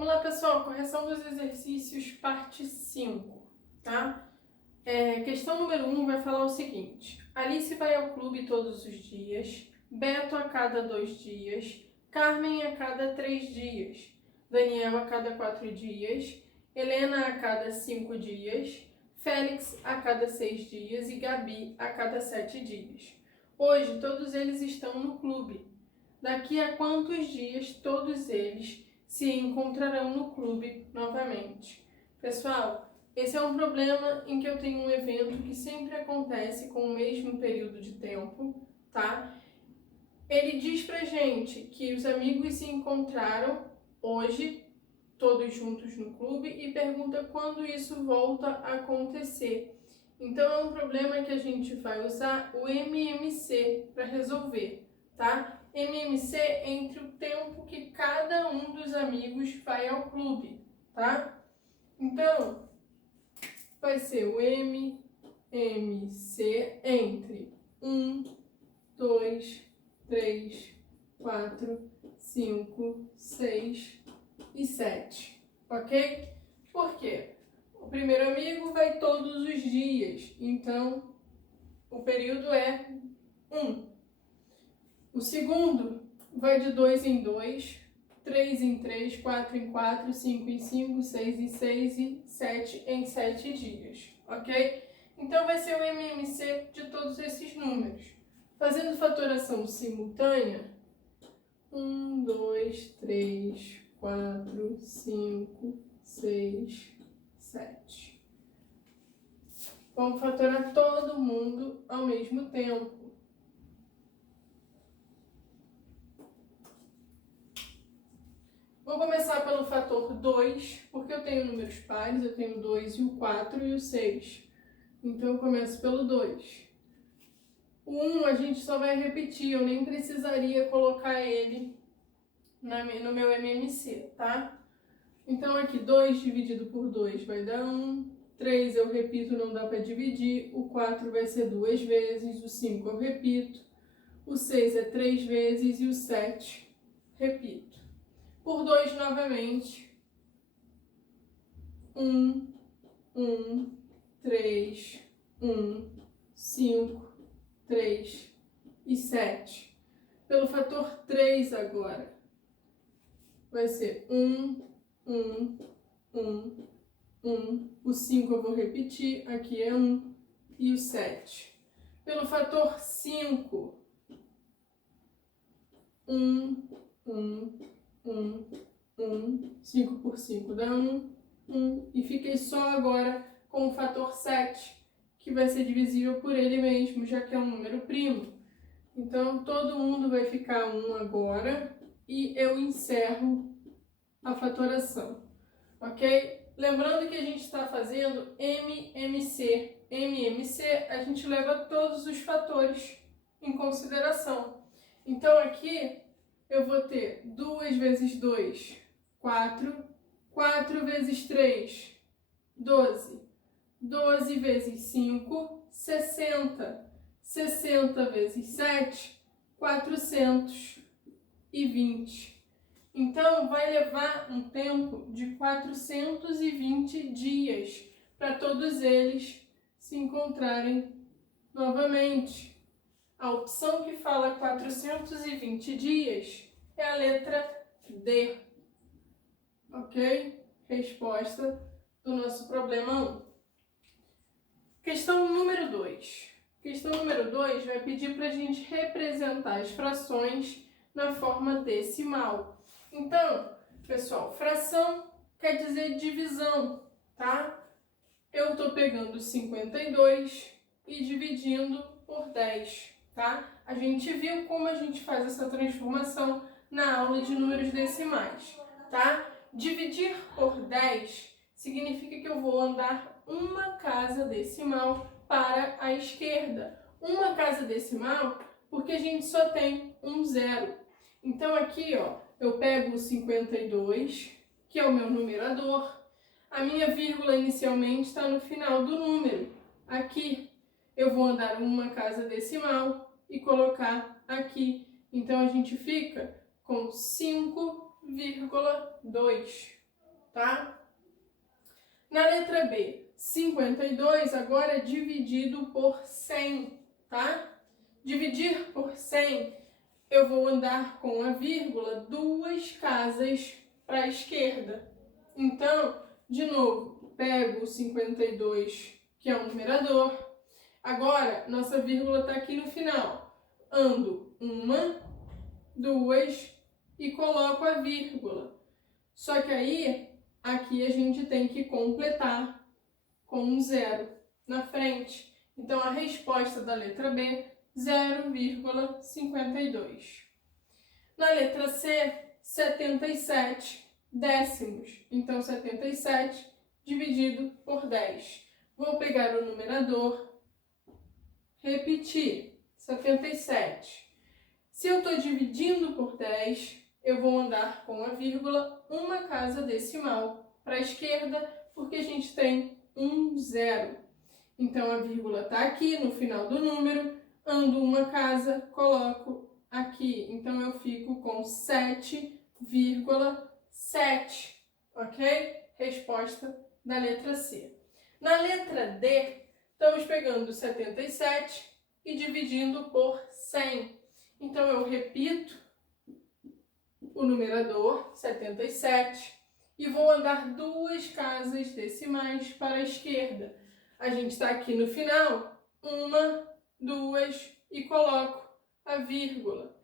Vamos lá, pessoal, correção dos exercícios, parte 5, tá? Questão número 1 vai falar o seguinte: Alice vai ao clube todos os dias, Beto a cada 2 dias, Carmen a cada 3 dias, Daniel a cada 4 dias, Helena a cada 5 dias, Félix a cada 6 dias e Gabi a cada 7 dias. Hoje, todos eles estão no clube. Daqui a quantos dias todos eles se encontrarão no clube novamente? Pessoal, esse é um problema em que eu tenho um evento que sempre acontece com o mesmo período de tempo, tá? Ele diz pra gente que os amigos se encontraram hoje, todos juntos no clube, e pergunta quando isso volta a acontecer. Então é um problema que a gente vai usar o MMC para resolver, tá? MMC entre o tempo que cada um dos amigos vai ao clube, tá? Então, vai ser o MMC entre 1, 2, 3, 4, 5, 6 e 7, ok? Por quê? O primeiro amigo vai todos os dias, então o período é 1. O segundo vai de 2 em 2, 3 em 3, 4 em 4, 5 em 5, 6 em 6 e 7 em 7 dias, ok? Então vai ser o MMC de todos esses números. Fazendo fatoração simultânea, 1, 2, 3, 4, 5, 6, 7. Vamos fatorar todo mundo ao mesmo tempo. Vou começar pelo fator 2, porque eu tenho números pares, eu tenho 2 e o 4 e o 6. Então eu começo pelo 2. O 1 a gente só vai repetir, eu nem precisaria colocar ele no meu MMC, tá? Então aqui 2 dividido por 2 vai dar 1, 3 eu repito, não dá para dividir, o 4 vai ser 2 vezes, o 5 eu repito, o 6 é 3 vezes e o 7 repito. Por 2 novamente, 1, 1, 3, 1, 5, 3 e 7. Pelo fator 3 agora, vai ser 1, 1, 1, 1. O 5 eu vou repetir, aqui é 1 e o 7. Pelo fator 5, 1, 1, 1, 1, 5 por 5 dá 1, 1, e fiquei só agora com o fator 7, que vai ser divisível por ele mesmo, já que é um número primo. Então, todo mundo vai ficar 1 agora, e eu encerro a fatoração, ok? Lembrando que a gente está fazendo MMC. MMC, a gente leva todos os fatores em consideração. Então, aqui eu vou ter 2 vezes 2, 4. 4 vezes 3, 12. 12 vezes 5, 60. 60 vezes 7, 420. Então, vai levar um tempo de 420 dias para todos eles se encontrarem novamente. A opção que fala 420 dias é a letra D, ok? Resposta do nosso problema 1. Questão número 2. Questão número 2 vai pedir para a gente representar as frações na forma decimal. Então, pessoal, fração quer dizer divisão, tá? Eu estou pegando 52 e dividindo por 10. Tá? A gente viu como a gente faz essa transformação na aula de números decimais, tá? Dividir por 10 significa que eu vou andar uma casa decimal para a esquerda. Uma casa decimal porque a gente só tem um zero. Então aqui, ó, eu pego o 52, que é o meu numerador. A minha vírgula inicialmente está no final do número. Aqui eu vou andar uma casa decimal e colocar aqui. Então, a gente fica com 5,2, tá? Na letra B, 52 agora é dividido por 100, tá? Dividir por 100, eu vou andar com a vírgula 2 casas para a esquerda. Então, de novo, pego o 52, que é o numerador. Agora, nossa vírgula está aqui no final. Ando 1, 2 e coloco a vírgula. Só que aí, aqui a gente tem que completar com um zero na frente. Então, a resposta da letra B, 0,52. Na letra C, 77 décimos. Então, 77 dividido por 10. Vou pegar o numerador, repetir, 77. Se eu estou dividindo por 10, eu vou andar com a vírgula uma casa decimal para a esquerda, porque a gente tem um zero. Então, a vírgula está aqui no final do número, ando uma casa, coloco aqui. Então, eu fico com 7,7, ok? Resposta da letra C. Na letra D, estamos pegando 77 e dividindo por 100. Então, eu repito o numerador, 77, e vou andar duas casas decimais para a esquerda. A gente está aqui no final, 1, 2 e coloco a vírgula.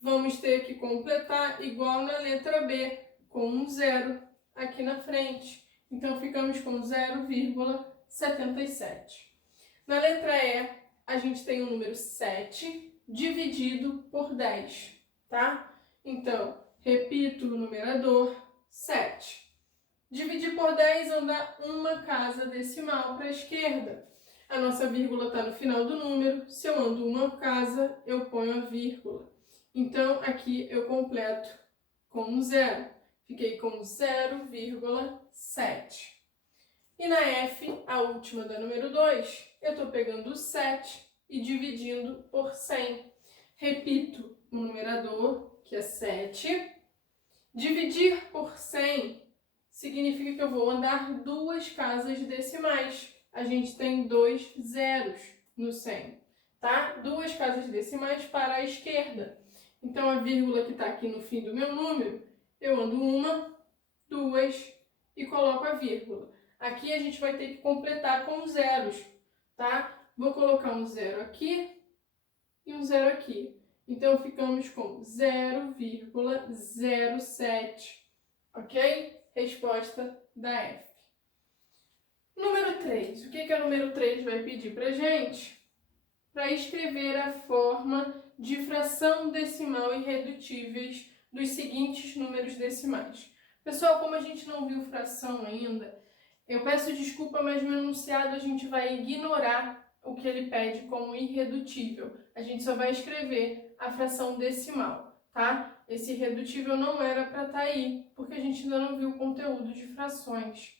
Vamos ter que completar igual na letra B, com um zero aqui na frente. Então, ficamos com 0,77. Na letra E, a gente tem o número 7 dividido por 10, tá? Então, repito o numerador, 7. Dividir por 10, andar uma casa decimal para a esquerda. A nossa vírgula está no final do número. Se eu ando uma casa, eu ponho a vírgula. Então, aqui eu completo com um zero. Fiquei com 0,7. E na F, a última da número 2, eu estou pegando o 7 e dividindo por 100. Repito o numerador, que é 7. Dividir por 100 significa que eu vou andar duas casas decimais. A gente tem 2 zeros no 100, tá? Duas casas decimais para a esquerda. Então, a vírgula que está aqui no fim do meu número, eu ando 1, 2 e coloco a vírgula. Aqui a gente vai ter que completar com zeros, tá? Vou colocar um zero aqui e um zero aqui. Então, ficamos com 0,07, ok? Resposta da F. Número 3. O que o número 3 vai pedir para a gente? Para escrever a forma de fração decimal irredutíveis dos seguintes números decimais. Pessoal, como a gente não viu fração ainda, eu peço desculpa, mas no enunciado a gente vai ignorar o que ele pede como irredutível. A gente só vai escrever a fração decimal, tá? Esse irredutível não era para estar aí, porque a gente ainda não viu o conteúdo de frações.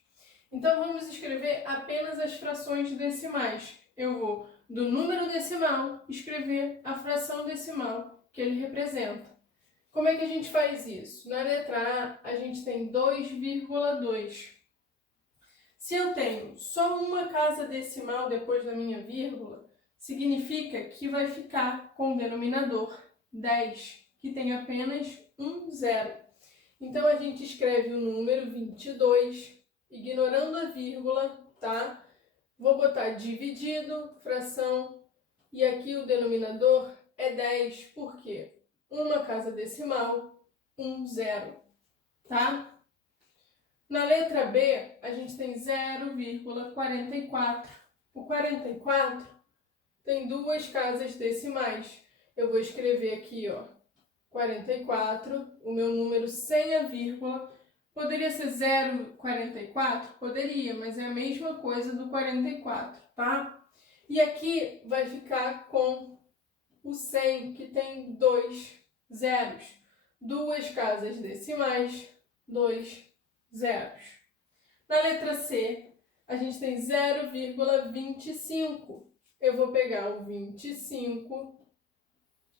Então, vamos escrever apenas as frações decimais. Eu vou, do número decimal, escrever a fração decimal que ele representa. Como é que a gente faz isso? Na letra A, a gente tem 2,2. Se eu tenho só uma casa decimal depois da minha vírgula, significa que vai ficar com o denominador 10, que tem apenas um zero. Então, a gente escreve o número 22, ignorando a vírgula, tá? Vou botar dividido, fração, e aqui o denominador é 10, por quê? Uma casa decimal, um zero, tá? Na letra B, a gente tem 0,44. O 44 tem duas casas decimais. Eu vou escrever aqui, ó, 44, o meu número sem a vírgula. Poderia ser 0,44? Poderia, mas é a mesma coisa do 44, tá? E aqui vai ficar com o 100, que tem dois zeros. Duas casas decimais, dois zeros. Na letra C, a gente tem 0,25. Eu vou pegar o 25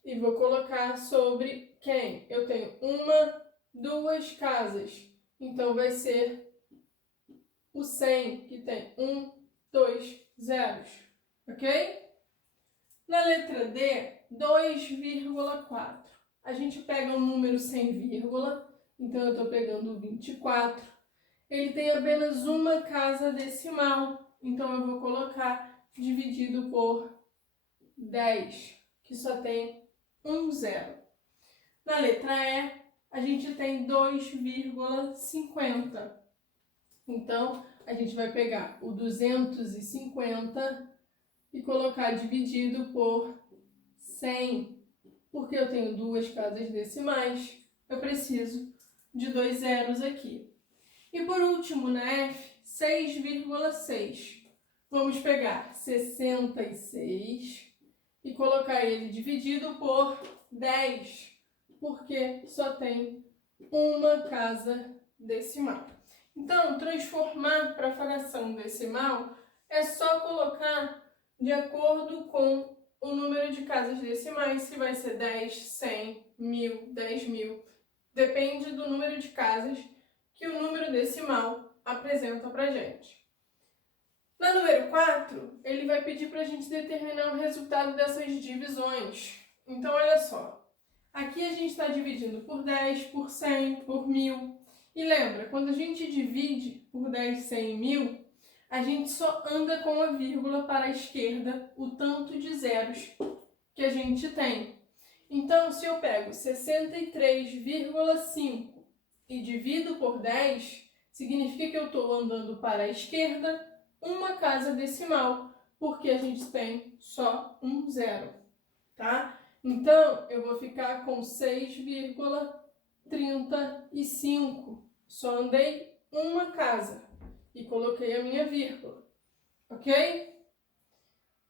e vou colocar sobre quem? Eu tenho uma, duas casas. Então, vai ser o 100, que tem 1, 2 zeros, ok? Na letra D, 2,4. A gente pega um número sem vírgula, então eu estou pegando o 24. Ele tem apenas uma casa decimal, então eu vou colocar dividido por 10, que só tem um zero. Na letra E, a gente tem 2,50. Então, a gente vai pegar o 250 e colocar dividido por 100. Porque eu tenho duas casas decimais, eu preciso de dois zeros aqui. E por último, na F, 6,6. Vamos pegar 66 e colocar ele dividido por 10, porque só tem uma casa decimal. Então, transformar para fração decimal é só colocar de acordo com o número de casas decimais, se vai ser 10, 100, 1000, 10.000. Depende do número de casas que o número decimal apresenta para a gente. Na número 4, ele vai pedir para a gente determinar o resultado dessas divisões. Então, olha só. Aqui a gente está dividindo por 10, por 100, por 1000. E lembra, quando a gente divide por 10, 100 e 1000, a gente só anda com a vírgula para a esquerda o tanto de zeros que a gente tem. Então, se eu pego 63,5 e divido por 10, significa que eu estou andando para a esquerda uma casa decimal, porque a gente tem só um zero, tá? Então, eu vou ficar com 6,35. Só andei uma casa e coloquei a minha vírgula, ok?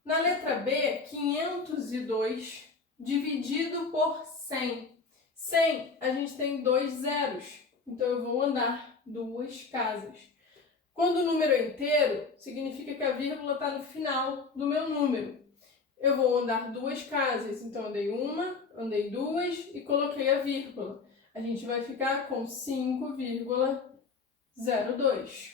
Na letra B, 502 dividido por 100. 100, a gente tem dois zeros, então eu vou andar duas casas. Quando o número é inteiro, significa que a vírgula está no final do meu número. Eu vou andar duas casas, então andei uma, andei duas e coloquei a vírgula. A gente vai ficar com 5,02.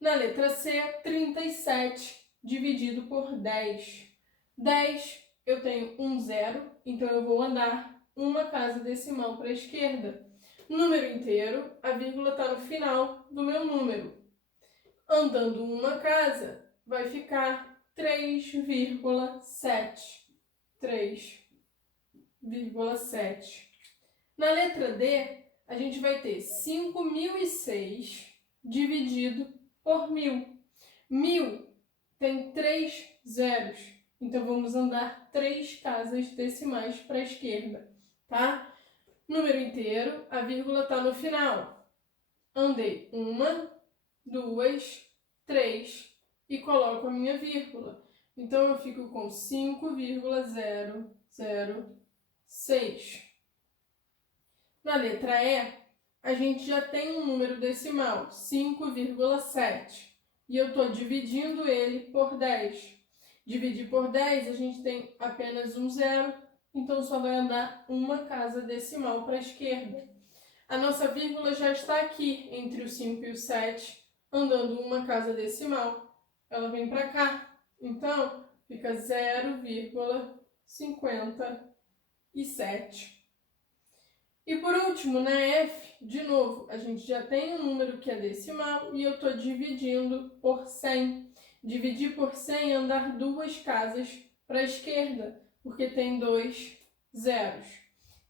Na letra C, 37 dividido por 10. 10, eu tenho um zero, então eu vou andar uma casa decimal para a esquerda. Número inteiro, a vírgula está no final do meu número. Andando uma casa, vai ficar 3,7. 3,7. Na letra D, a gente vai ter 5.006 dividido por 1000. 1000 tem 3 zeros, então vamos andar 3 casas decimais para a esquerda, tá? Número inteiro, a vírgula está no final. Andei uma, duas, 3 e coloco a minha vírgula. Então, eu fico com 5,006. Na letra E, a gente já tem um número decimal, 5,7. E eu estou dividindo ele por 10. Dividir por 10, a gente tem apenas um zero, então só vai andar uma casa decimal para a esquerda. A nossa vírgula já está aqui, entre o 5 e o 7, andando uma casa decimal. Ela vem para cá, então fica 0,57. E por último, na F, de novo, a gente já tem um número que é decimal e eu estou dividindo por 100. Dividir por 100 é andar duas casas para a esquerda, porque tem dois zeros.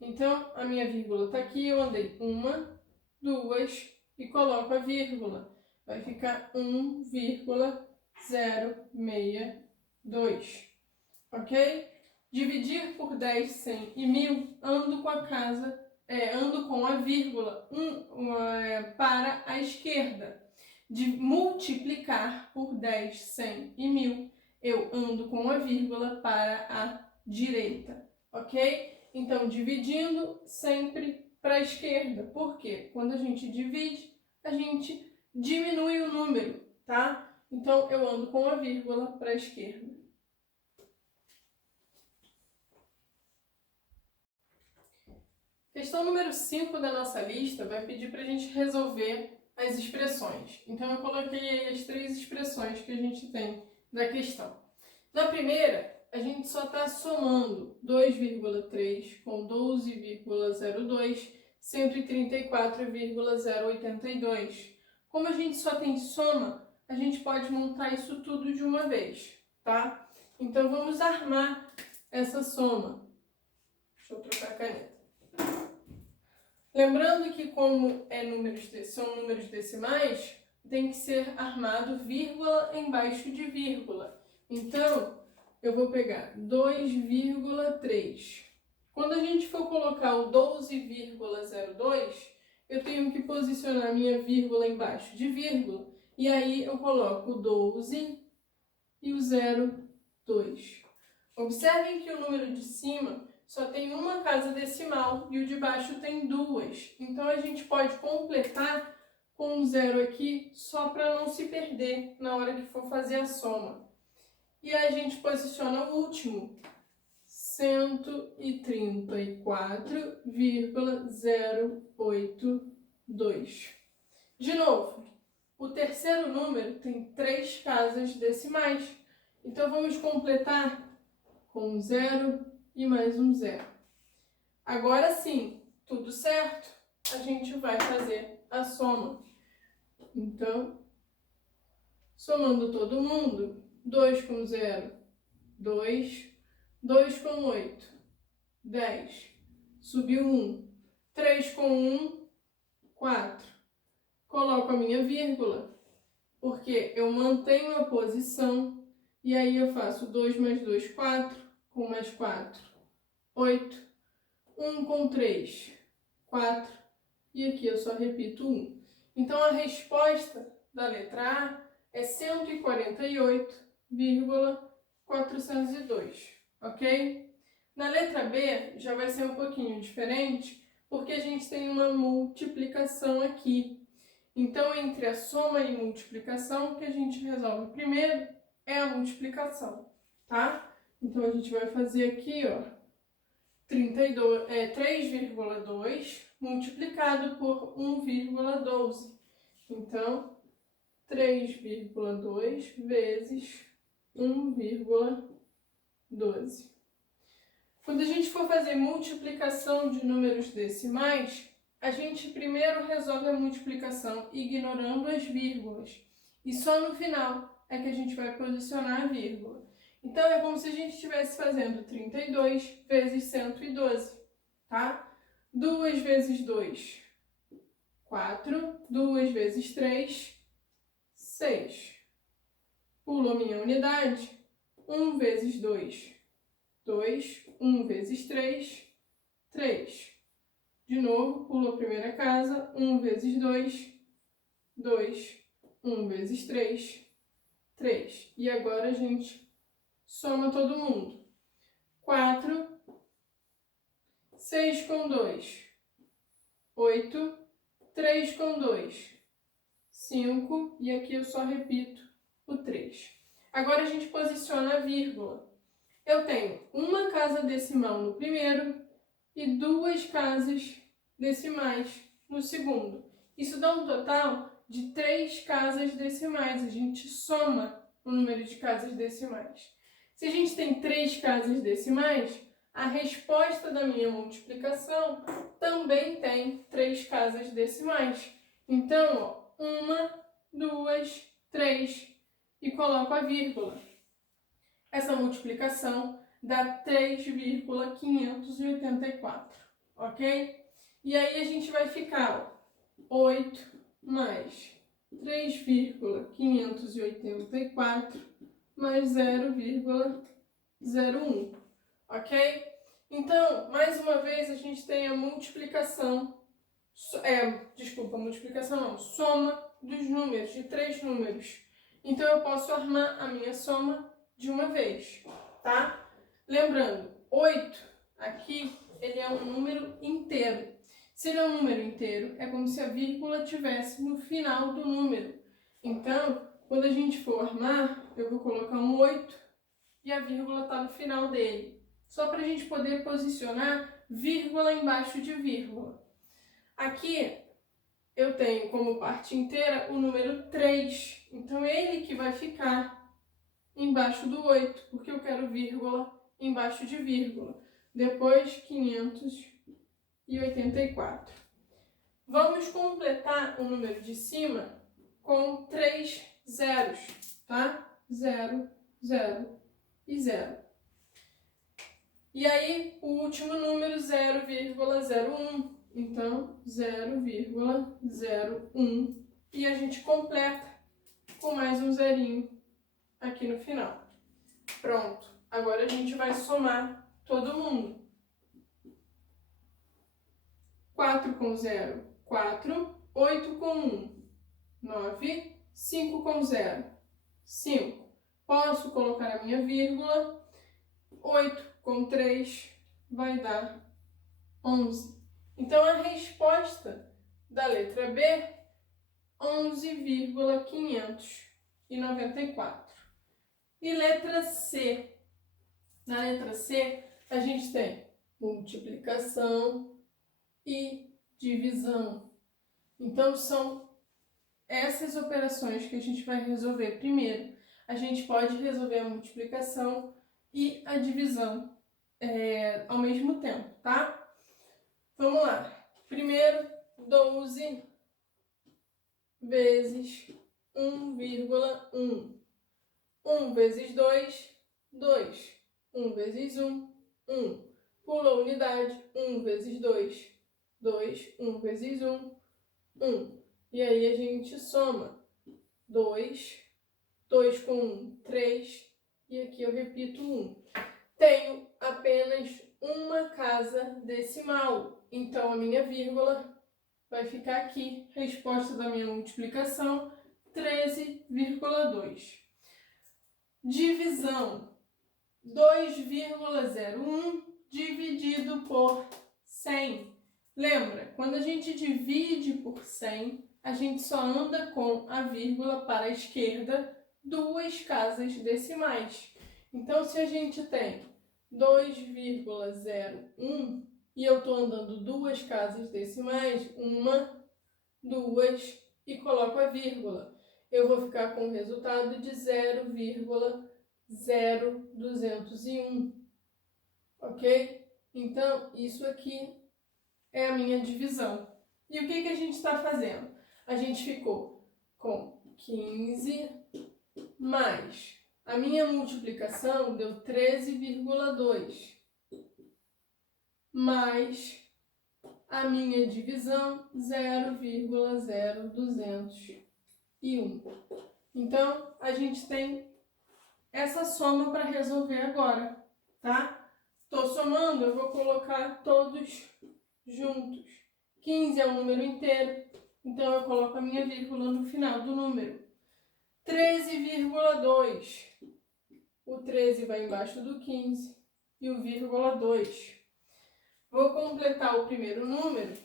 Então, a minha vírgula está aqui, eu andei uma, duas e coloco a vírgula. Vai ficar 1,062, ok? Dividir por 10, 100 e 1000, ando com a vírgula para a esquerda. De multiplicar por 10, 100 e 1000, eu ando com a vírgula para a direita, ok? Então, dividindo sempre para a esquerda. Por quê? Quando a gente divide, a gente diminui o número, tá? Então, eu ando com a vírgula para a esquerda. Questão número 5 da nossa lista vai pedir para a gente resolver as expressões. Então, eu coloquei aí as 3 expressões que a gente tem da questão. Na primeira, a gente só está somando 2,3 com 12,02, 134,082. Como a gente só tem soma, a gente pode montar isso tudo de uma vez, tá? Então, vamos armar essa soma. Deixa eu trocar a caneta. Lembrando que como são números decimais, tem que ser armado vírgula embaixo de vírgula. Então, eu vou pegar 2,3. Quando a gente for colocar o 12,02, eu tenho que posicionar minha vírgula embaixo de vírgula, e aí eu coloco o 12 e o 0,2. Observem que o número de cima só tem uma casa decimal e o de baixo tem 2. Então, a gente pode completar com um 0 aqui só para não se perder na hora que for fazer a soma. E a gente posiciona o último, 134,082. De novo, o terceiro número tem 3 casas decimais. Então, vamos completar com um 0 e mais um 0. Agora sim, tudo certo? A gente vai fazer a soma. Então, somando todo mundo, 2 com 0, 2, 2 com 8, 10, subiu 1, 3 com 1, 4. Coloco a minha vírgula, porque eu mantenho a posição, e aí eu faço 2 mais 2, 4, com mais 4, 8, 1 com 3, 4, e aqui eu só repito 1. Então, a resposta da letra A é 148,402, ok? Na letra B já vai ser um pouquinho diferente, porque a gente tem uma multiplicação aqui. Então, entre a soma e multiplicação, o que a gente resolve primeiro é a multiplicação, tá? Então, a gente vai fazer aqui, ó, 3,2 multiplicado por 1,12. Então, 3,2 vezes 1,12. Quando a gente for fazer multiplicação de números decimais, a gente primeiro resolve a multiplicação ignorando as vírgulas. E só no final é que a gente vai posicionar a vírgula. Então, é como se a gente estivesse fazendo 32 vezes 112, tá? 2 vezes 2, 4. 2 vezes 3, 6. Pulo a minha unidade. 1 vezes 2, 2. 1 vezes 3, 3. De novo, pulo a primeira casa. 1 vezes 2, 2. 1 vezes 3, 3. E agora a gente soma todo mundo. 4, 6 com 2, 8, 3 com 2, 5, e aqui eu só repito o 3. Agora a gente posiciona a vírgula. Eu tenho uma casa decimal no primeiro e 2 casas decimais no segundo. Isso dá um total de 3 casas decimais. A gente soma o número de casas decimais. Se a gente tem 3 casas decimais, a resposta da minha multiplicação também tem 3 casas decimais. Então, ó, 1, 2, 3, e coloco a vírgula. Essa multiplicação dá 3,584, ok? E aí a gente vai ficar, ó, 8 mais 3,584 mais 0,01, ok? Então, mais uma vez, a gente tem a multiplicação, multiplicação não, soma dos números, de 3 números. Então, eu posso armar a minha soma de uma vez, tá? Lembrando, 8 aqui, ele é um número inteiro. Se ele é um número inteiro, é como se a vírgula estivesse no final do número. Então, quando a gente for armar, eu vou colocar um 8 e a vírgula está no final dele. Só para a gente poder posicionar vírgula embaixo de vírgula. Aqui, eu tenho como parte inteira o número 3. Então, ele que vai ficar embaixo do 8, porque eu quero vírgula embaixo de vírgula. Depois, 584. Vamos completar o número de cima com 3 zeros, tá? 0, 0 e 0. E aí, o último número, 0,01. Então, 0,01. E a gente completa com mais um zerinho aqui no final. Pronto. Agora a gente vai somar todo mundo. 4 com 0, 4. 8 com 1, 9. 5 com 0, 5. Posso colocar a minha vírgula. 8 com 3 vai dar 11. Então, a resposta da letra B, 11,594. E letra C. Na letra C, a gente tem multiplicação e divisão. Então, são essas operações que a gente vai resolver primeiro. A gente pode resolver a multiplicação e a divisão ao mesmo tempo, tá? Vamos lá. Primeiro, 12 vezes 1,1. 1 vezes 2, 2. 1 vezes 1, 1. Pula a unidade. 1 vezes 2, 2. 1 vezes 1, 1. E aí a gente soma 2, 2 com 1, 3. E aqui eu repito 1. Tenho apenas uma casa decimal. Então, a minha vírgula vai ficar aqui. Resposta da minha multiplicação, 13,2. Divisão, 2,01 dividido por 100. Lembra, quando a gente divide por 100, a gente só anda com a vírgula para a esquerda, duas casas decimais. Então, se a gente tem 2,01 e eu estou andando duas casas decimais, 1, 2, e coloco a vírgula, eu vou ficar com o resultado de 0,0201, ok? Então, isso aqui é a minha divisão. E o que a gente está fazendo? A gente ficou com 15 mais a minha multiplicação deu 13,2 mais a minha divisão 0,0201. Então, a gente tem essa soma para resolver agora, tá? Estou somando, eu vou colocar todos juntos. 15 é um número inteiro, então eu coloco a minha vírgula no final do número. 13,2. O 13 vai embaixo do 15 e o vírgula 2. Vou completar o primeiro número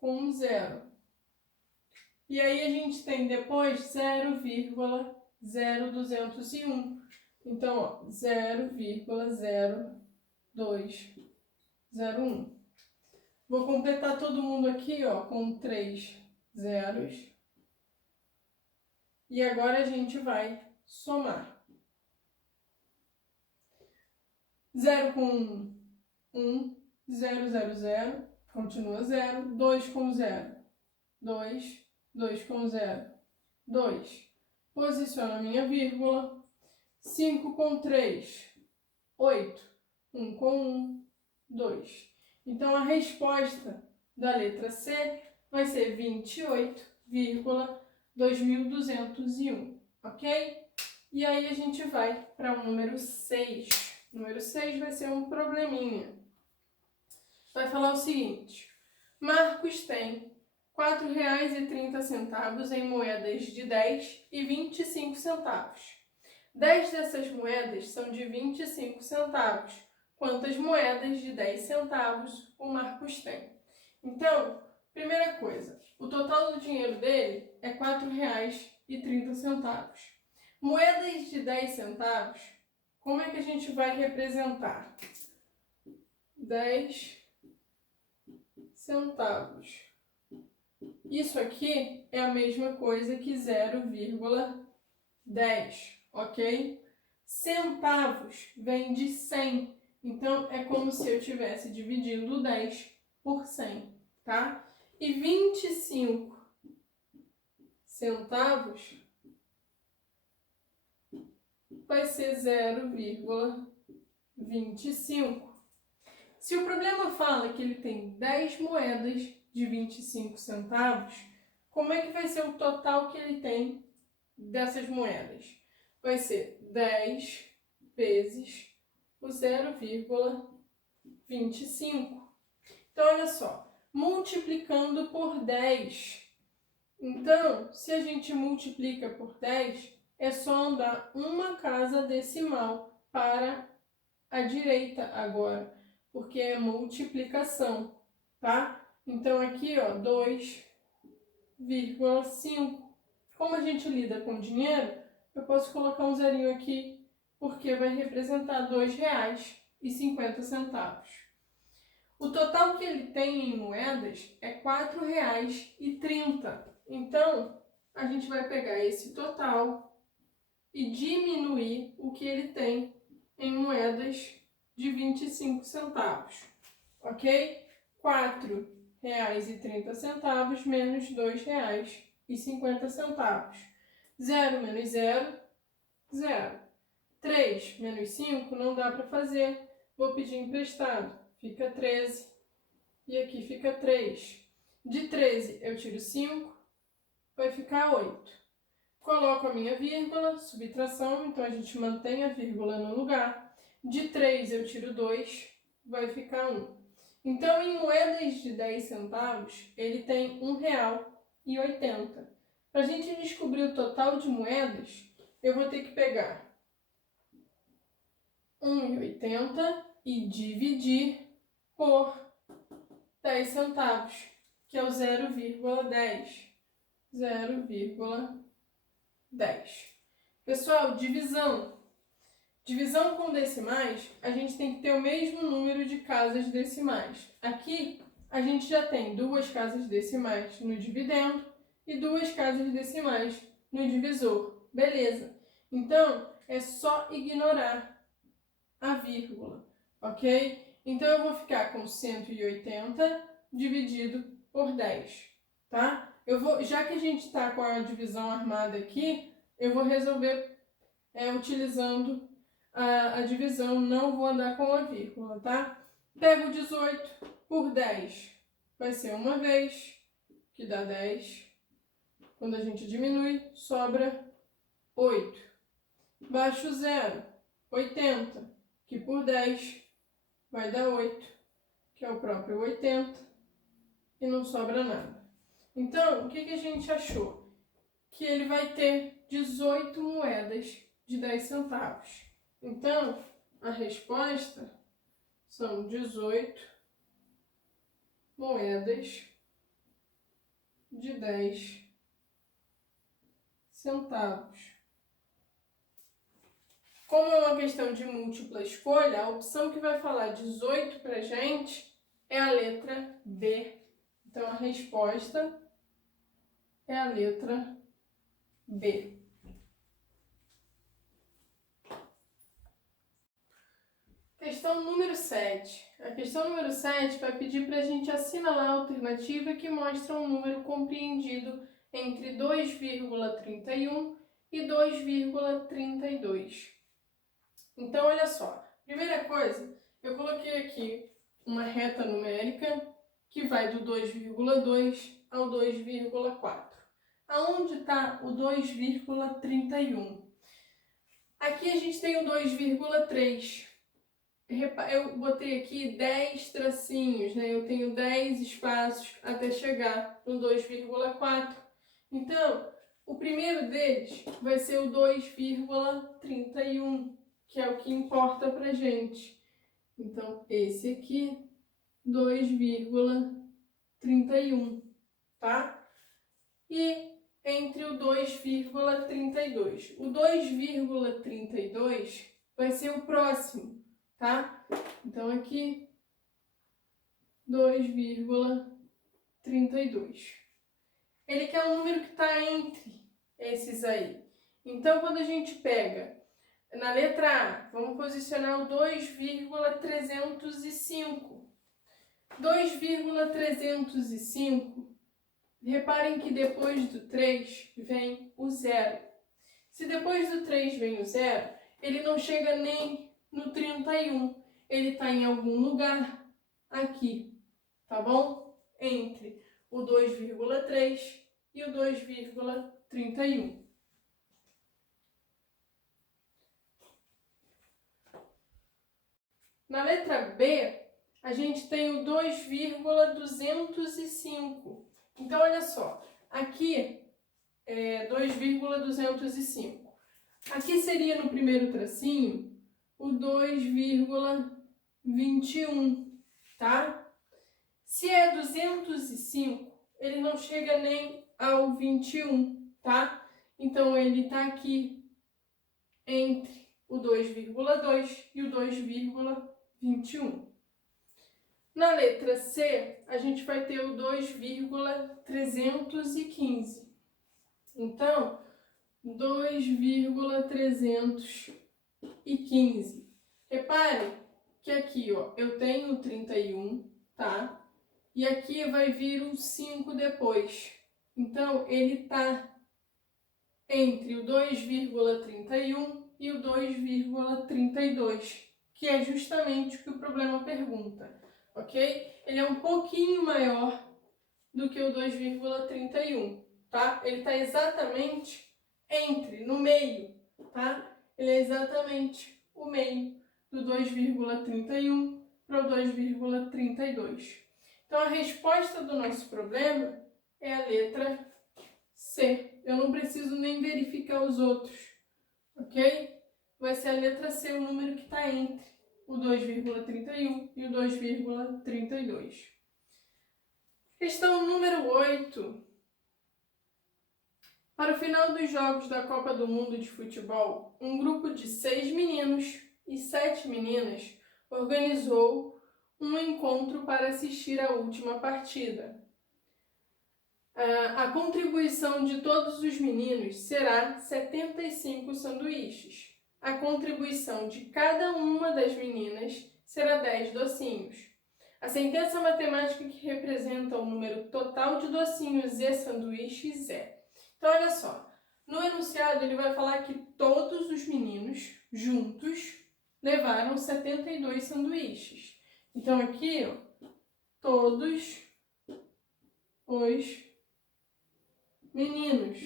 com um 0. E aí a gente tem depois 0,0201. Então, ó, 0,0201. Vou completar todo mundo aqui, ó, com 3 zeros. E agora a gente vai somar. 0 com 1, 0, 0, 0, continua 0. 2 com 0, 2. 2 com 0, 2. Posiciono a minha vírgula. 5 com 3, 8. 1 com 1, 2. Então, a resposta da letra C vai ser 28,2201, ok? E aí a gente vai para o número 6. O número 6 vai ser um probleminha. Vai falar o seguinte: Marcos tem R$ 4,30 em moedas de 10 e 25 centavos. 10 dessas moedas são de 25 centavos. Quantas moedas de 10 centavos o Marcos tem? Então, primeira coisa, o total do dinheiro dele é R$ 4,30. Moedas de 10 centavos, como é que a gente vai representar? 10 centavos. Isso aqui é a mesma coisa que 0,10, ok? Centavos vem de 100, então é como se eu estivesse dividindo 10 por 100, tá? E 25 centavos vai ser 0,25. Se o problema fala que ele tem 10 moedas de 25 centavos, como é que vai ser o total que ele tem dessas moedas? Vai ser 10 vezes o 0,25. Então, olha só, multiplicando por 10. Então, se a gente multiplica por 10, é só andar uma casa decimal para a direita agora, porque é multiplicação, tá? Então, aqui, ó, 2,5. Como a gente lida com dinheiro, eu posso colocar um zerinho aqui, porque vai representar R$2,50. O total que ele tem em moedas é R$4,30. Então, a gente vai pegar esse total e diminuir o que ele tem em moedas de 25 centavos, ok? R$4,30 menos R$2,50. 0 menos 0, 0. 3 menos 5 não dá para fazer, vou pedir emprestado. Fica 13 e aqui fica 3. De 13 eu tiro 5, vai ficar 8. Coloco a minha vírgula, subtração, então a gente mantém a vírgula no lugar. De 3 eu tiro 2, vai ficar 1. Então, em moedas de 10 centavos, ele tem R$1,80. Para a gente descobrir o total de moedas, eu vou ter que pegar 1,80 e dividir por 10 centavos, que é o 0,10. 0,10. Pessoal, divisão. Divisão com decimais, a gente tem que ter o mesmo número de casas decimais. Aqui, a gente já tem 2 casas decimais no dividendo e 2 casas decimais no divisor. Beleza. Então, é só ignorar a vírgula, ok? Então, eu vou ficar com 180 dividido por 10, tá? Já que a gente está com a divisão armada aqui, eu vou resolver utilizando a divisão, não vou andar com a vírgula, tá? Pego 18 por 10, vai ser uma vez, que dá 10. Quando a gente diminui, sobra 8. Baixo 0, 80, que por 10 vai dar 8, que é o próprio 80, e não sobra nada. Então, o que a gente achou? Que ele vai ter 18 moedas de 10 centavos. Então, a resposta são 18 moedas de 10 centavos. Como é uma questão de múltipla escolha, a opção que vai falar 18 para a gente é a letra B. Então, a resposta é a letra B. Questão número 7. A questão número 7 vai pedir para a gente assinalar a alternativa que mostra um número compreendido entre 2,31 e 2,32. Então, olha só. Primeira coisa, eu coloquei aqui uma reta numérica que vai do 2,2 ao 2,4. Aonde está o 2,31? Aqui a gente tem o 2,3. Eu botei aqui 10 tracinhos, né? Eu tenho 10 espaços até chegar no 2,4. Então, o primeiro deles vai ser o 2,31, que é o que importa pra gente. Então, esse aqui, 2,31, tá? E entre o 2,32. O 2,32 vai ser o próximo, tá? Então, aqui, 2,32. ele quer um número que está entre esses aí. Então, quando a gente pega na letra A, vamos posicionar o 2,305. 2,305, reparem que depois do 3 vem o 0. Se depois do 3 vem o 0, ele não chega nem no 31. Ele está em algum lugar aqui, tá bom? Entre o 2,3 e o 2,31. Na letra B, a gente tem o 2,205. Então, olha só, aqui é 2,205. Aqui seria no primeiro tracinho o 2,21, tá? Se é 205, ele não chega nem ao 21, tá? Então, ele está aqui entre o 2,2 e o 2,21. Na letra C, a gente vai ter o 2,315. Então, 2,315. Repare que aqui, ó, eu tenho o 31, tá? E aqui vai vir um 5 depois. Então, ele está entre o 2,31 e o 2,32, que é justamente o que o problema pergunta, ok? Ele é um pouquinho maior do que o 2,31, tá? Ele está exatamente entre, no meio, tá? Ele é exatamente o meio do 2,31 para o 2,32. Então, a resposta do nosso problema é a letra C. Eu não preciso nem verificar os outros, ok? Vai ser a letra C, o número que está entre o 2,31 e o 2,32. Questão número 8. Para o final dos Jogos da Copa do Mundo de Futebol, um grupo de 6 meninos e 7 meninas organizou um encontro para assistir à última partida. A contribuição de todos os meninos será 75 sanduíches. A contribuição de cada uma das meninas será 10 docinhos. A sentença matemática que representa o número total de docinhos e sanduíches é... Então, olha só. No enunciado, ele vai falar que todos os meninos, juntos, levaram 72 sanduíches. Então, aqui, ó, todos os meninos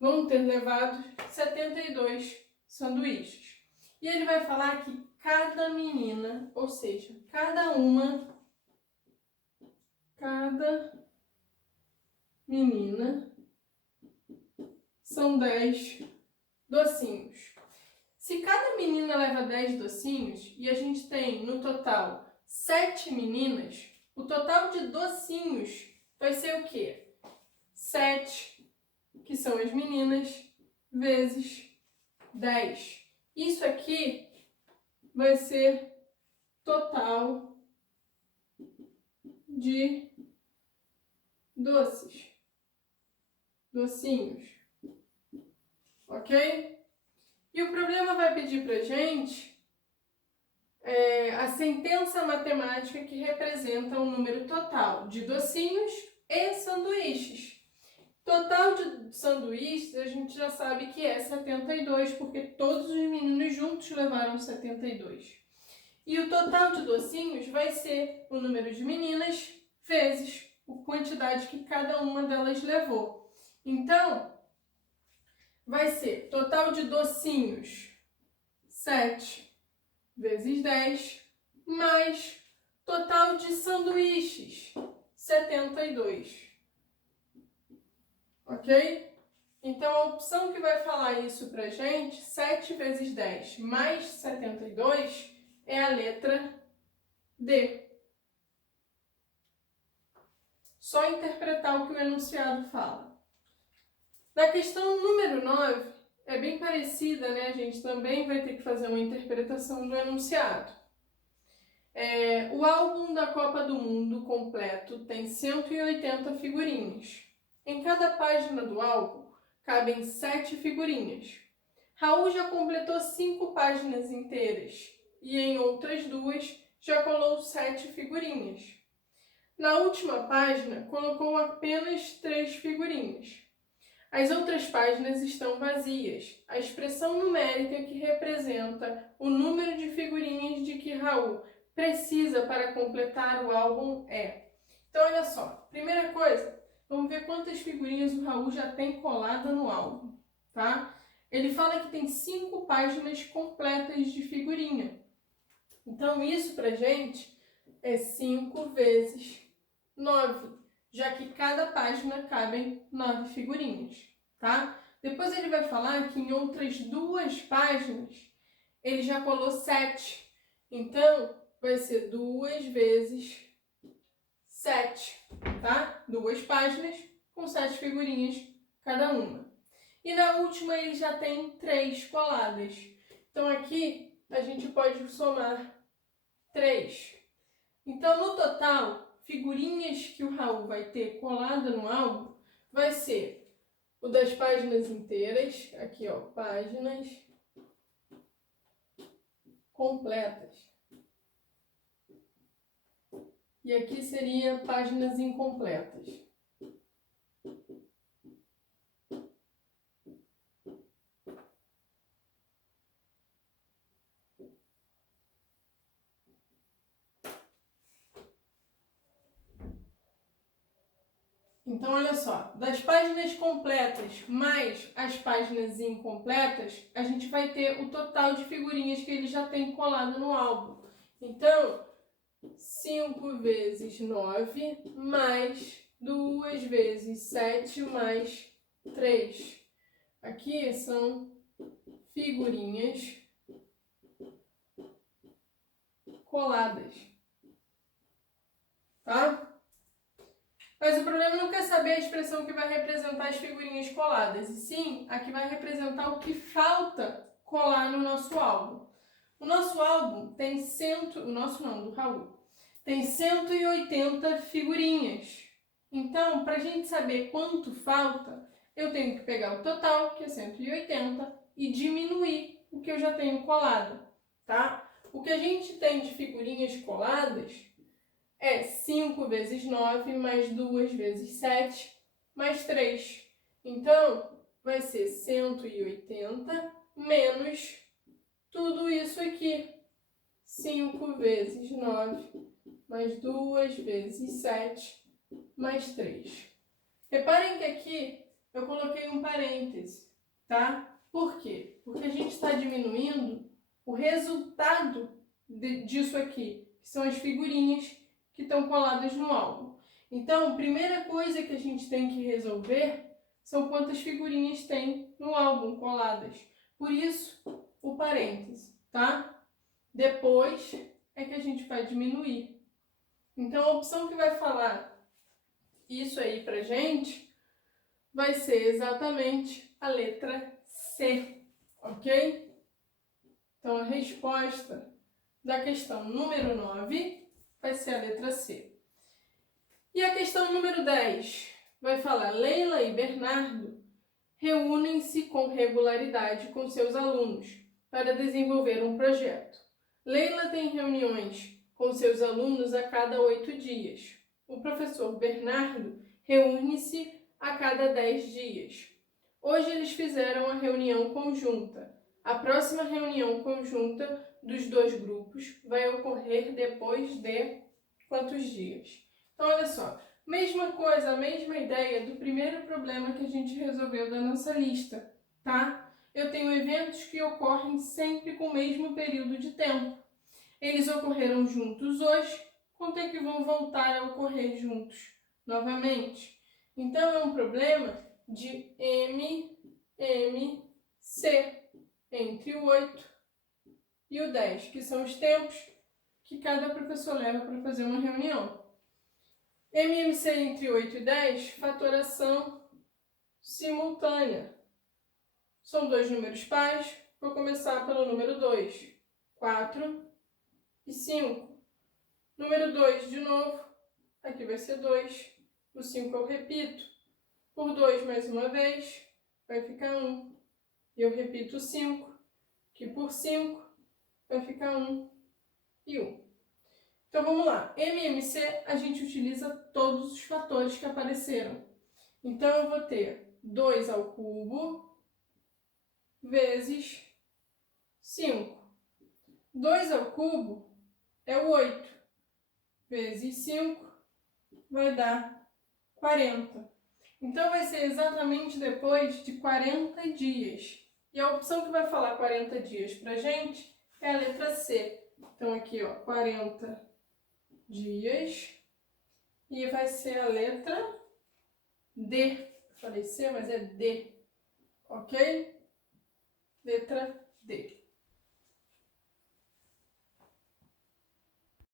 vão ter levado 72 sanduíches. E ele vai falar que cada menina, ou seja, cada menina são 10 docinhos. Se cada menina leva 10 docinhos e a gente tem no total 7 meninas, o total de docinhos vai ser o quê? 7, que são as meninas, vezes 10. Isso aqui vai ser total de docinhos. Ok? E o problema vai pedir pra gente a sentença matemática que representa o número total de docinhos e sanduíches. Total de sanduíches a gente já sabe que é 72, porque todos os meninos juntos levaram 72. E o total de docinhos vai ser o número de meninas vezes a quantidade que cada uma delas levou. Então, vai ser total de docinhos 7 vezes 10, mais total de sanduíches 72. Ok? Então, a opção que vai falar isso pra gente, 7 vezes 10 mais 72, é a letra D. Só interpretar o que o enunciado fala. Na questão número 9, é bem parecida, né? A gente também vai ter que fazer uma interpretação do enunciado. O álbum da Copa do Mundo completo tem 180 figurinhas. Em cada página do álbum cabem 7 figurinhas. Raul já completou 5 páginas inteiras e em outras 2 já colou 7 figurinhas. Na última página colocou apenas 3 figurinhas. As outras páginas estão vazias. A expressão numérica que representa o número de figurinhas de que Raul precisa para completar o álbum é. Então, olha só. Primeira coisa, vamos ver quantas figurinhas o Raul já tem colada no álbum, tá? Ele fala que tem 5 páginas completas de figurinha. Então, isso pra gente é 5 vezes 9. Já que cada página cabem 9 figurinhas, tá? Depois ele vai falar que em outras 2 páginas ele já colou 7. Então, vai ser 2 vezes 7, tá? 2 páginas com 7 figurinhas cada uma. E na última ele já tem 3 coladas. Então aqui a gente pode somar 3. Então, no total, figurinhas que o Raul vai ter colada no álbum vai ser o das páginas inteiras, aqui ó, páginas completas. E aqui seria páginas incompletas. Então, olha só, das páginas completas mais as páginas incompletas, a gente vai ter o total de figurinhas que ele já tem colado no álbum. Então, 5 vezes 9 mais 2 vezes 7 mais 3. Aqui são figurinhas coladas, tá? Mas o problema não quer saber a expressão que vai representar as figurinhas coladas, e sim a que vai representar o que falta colar no nosso álbum. O nosso álbum tem do Raul, tem 180 figurinhas. Então, para a gente saber quanto falta, eu tenho que pegar o total, que é 180, e diminuir o que eu já tenho colado, tá? O que a gente tem de figurinhas coladas é 5 vezes 9 mais 2 vezes 7 mais 3. Então, vai ser 180 menos tudo isso aqui. 5 vezes 9 mais 2 vezes 7 mais 3. Reparem que aqui eu coloquei um parêntese, tá? Por quê? Porque a gente está diminuindo o resultado disso aqui, que são as figurinhas que estão coladas no álbum. Então, a primeira coisa que a gente tem que resolver são quantas figurinhas tem no álbum coladas. Por isso, o parêntese, tá? Depois é que a gente vai diminuir. Então, a opção que vai falar isso aí pra gente vai ser exatamente a letra C, ok? Então, a resposta da questão número 9 vai ser a letra C. E a questão número 10 vai falar: Leila e Bernardo reúnem-se com regularidade com seus alunos para desenvolver um projeto. Leila tem reuniões com seus alunos a cada 8 dias. O professor Bernardo reúne-se a cada 10 dias. Hoje eles fizeram a reunião conjunta. A próxima reunião conjunta dos 2 grupos vai ocorrer depois de quantos dias? Então, olha só, mesma coisa, a mesma ideia do primeiro problema que a gente resolveu da nossa lista, tá? Eu tenho eventos que ocorrem sempre com o mesmo período de tempo. Eles ocorreram juntos hoje, quanto é que vão voltar a ocorrer juntos novamente? Então, é um problema de MMC, entre o 8 e o 10, que são os tempos que cada professor leva para fazer uma reunião. MMC entre 8 e 10, fatoração simultânea. São 2 números pares, vou começar pelo número 2, 4 e 5. Número 2, de novo, aqui vai ser 2. O 5 eu repito. Por 2 mais uma vez, vai ficar 1. E eu repito o 5, que por 5 vai ficar 1 e 1. Então vamos lá. MMC, a gente utiliza todos os fatores que apareceram. Então eu vou ter 2 ao cubo vezes 5. 2 ao cubo é o 8. Vezes 5 vai dar 40. Então vai ser exatamente depois de 40 dias. E a opção que vai falar 40 dias pra gente é a letra C. Então aqui, ó, 40 dias. E vai ser a letra D. Falei C, mas é D. Ok? Letra D.